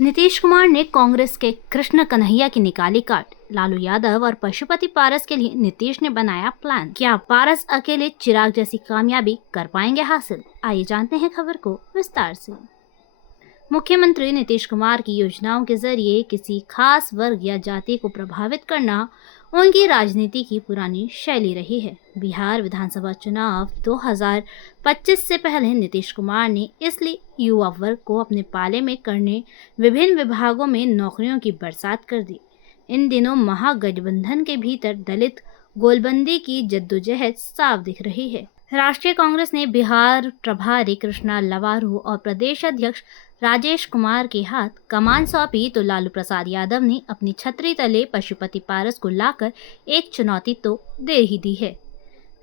नीतीश कुमार ने कांग्रेस के कृष्ण कन्हैया की निकाली काट। लालू यादव और पशुपति पारस के लिए नीतीश ने बनाया प्लान। क्या पारस अकेले चिराग जैसी कामयाबी कर पाएंगे हासिल? आइए जानते हैं खबर को विस्तार से। मुख्यमंत्री नीतीश कुमार की योजनाओं के जरिए किसी खास वर्ग या जाति को प्रभावित करना उनकी राजनीति की पुरानी शैली रही है। बिहार विधानसभा चुनाव 2025 से पहले नीतीश कुमार ने इसलिए युवा वर्ग को अपने पाले में करने विभिन्न विभागों में नौकरियों की बरसात कर दी। इन दिनों महागठबंधन के भीतर दलित गोलबंदी की जद्दोजहद साफ दिख रही है। राष्ट्रीय कांग्रेस ने बिहार प्रभारी कृष्णा लवारू और प्रदेश अध्यक्ष राजेश कुमार के हाथ कमान सौंपी तो लालू प्रसाद यादव ने अपनी छतरी तले पशुपति पारस को लाकर एक चुनौती तो दे ही दी है।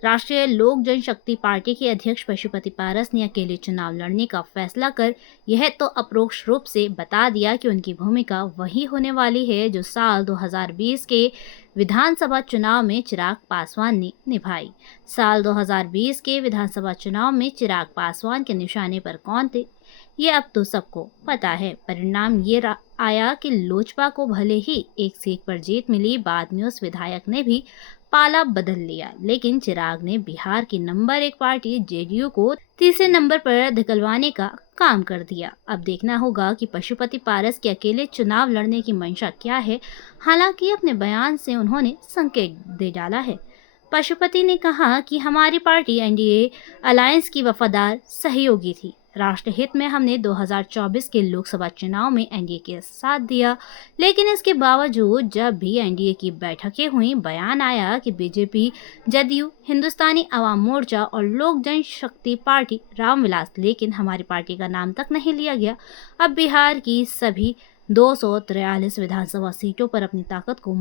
राष्ट्रीय लोक जनशक्ति पार्टी के अध्यक्ष पशुपति पारस ने अकेले चुनाव लड़ने का फैसला कर यह तो अपरोक्ष रूप से बता दिया कि उनकी भूमिका वही होने वाली है जो साल 2020 के विधानसभा चुनाव में चिराग पासवान ने निभाई। साल 2020 के विधानसभा चुनाव में चिराग पासवान के निशाने पर कौन थे, ये अब तो सबको पता है। परिणाम ये आया कि लोजपा को भले ही एक सीट पर जीत मिली, बाद में उस विधायक ने भी पाला बदल लिया, लेकिन चिराग ने बिहार की नंबर 1 पार्टी जेडीयू को तीसरे नंबर पर धकेलवाने का काम कर दिया। अब देखना होगा कि पशुपति पारस के अकेले चुनाव लड़ने की मंशा क्या है। हालांकि अपने बयान से उन्होंने संकेत दे डाला है। पशुपति ने कहा कि हमारी पार्टी एनडीए अलायंस की वफादार सहयोगी थी। राष्ट्र हित में हमने 2024 के लोकसभा चुनाव में एनडीए के साथ दिया, लेकिन इसके बावजूद जब भी एनडीए की बैठकें हुई, बयान आया कि बीजेपी, जदयू, हिंदुस्तानी अवाम मोर्चा और लोक जनशक्ति पार्टी रामविलास, लेकिन हमारी पार्टी का नाम तक नहीं लिया गया। अब बिहार की सभी 243 विधानसभा सीटों पर अपनी ताकत को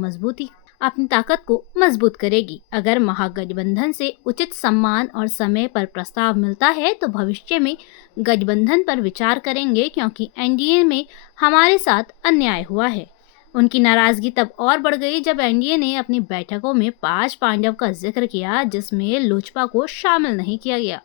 मजबूत करेगी। अगर महागठबंधन से उचित सम्मान और समय पर प्रस्ताव मिलता है तो भविष्य में गठबंधन पर विचार करेंगे, क्योंकि एनडीए में हमारे साथ अन्याय हुआ है। उनकी नाराजगी तब और बढ़ गई जब एनडीए ने अपनी बैठकों में 5 पांडव का जिक्र किया, जिसमें लोजपा को शामिल नहीं किया गया।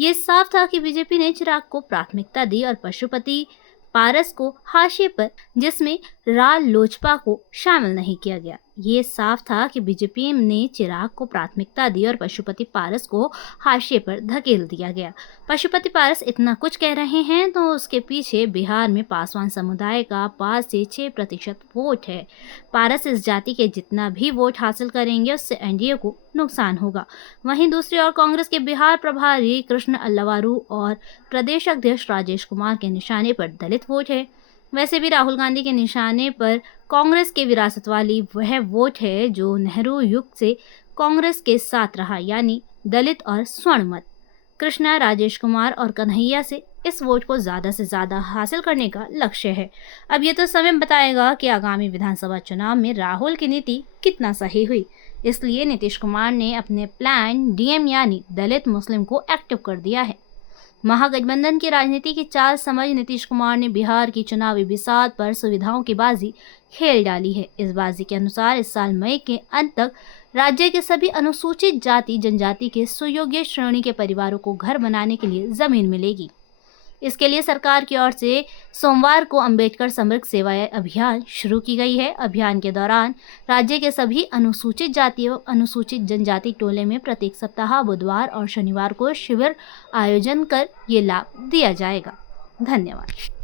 ये साफ था कि बीजेपी ने चिराग को प्राथमिकता दी और पशुपति पारस को हाशिए पर, जिसमें राल लोजपा को शामिल नहीं किया गया। ये साफ था कि बीजेपी ने चिराग को प्राथमिकता दी और पशुपति पारस को हाशिए पर धकेल दिया गया। पशुपति पारस इतना कुछ कह रहे हैं तो उसके पीछे बिहार में पासवान समुदाय का 5 से 6% वोट है। पारस इस जाति के जितना भी वोट हासिल करेंगे उससे एनडीए को नुकसान होगा। वहीं दूसरी ओर कांग्रेस के बिहार प्रभारी कृष्ण लवारू और प्रदेश अध्यक्ष राजेश कुमार के निशाने पर दलित वोट है। वैसे भी राहुल गांधी के निशाने पर कांग्रेस के विरासत वाली वह वोट है जो नेहरू युग से कांग्रेस के साथ रहा, यानी दलित और स्वर्ण मत। कृष्णा, राजेश कुमार और कन्हैया से इस वोट को ज्यादा से ज्यादा हासिल करने का लक्ष्य है। अब ये तो समय बताएगा कि आगामी विधानसभा चुनाव में राहुल की नीति कितना सही हुई। इसलिए नीतीश कुमार ने अपने प्लान डीएम यानी दलित मुस्लिम को एक्टिव कर दिया है। महागठबंधन की राजनीति की चाल समझ नीतीश कुमार ने बिहार की चुनावी बिसात पर सुविधाओं की बाजी खेल डाली है। इस बाजी के अनुसार इस साल मई के अंत तक राज्य के सभी अनुसूचित जाति जनजाति के सुयोग्य श्रेणी के परिवारों को घर बनाने के लिए जमीन मिलेगी। इसके लिए सरकार की ओर से सोमवार को अंबेडकर समृद्ध सेवाएं अभियान शुरू की गई है। अभियान के दौरान राज्य के सभी अनुसूचित जाति एवं अनुसूचित जनजाति टोले में प्रत्येक सप्ताह बुधवार और शनिवार को शिविर आयोजन कर ये लाभ दिया जाएगा। धन्यवाद।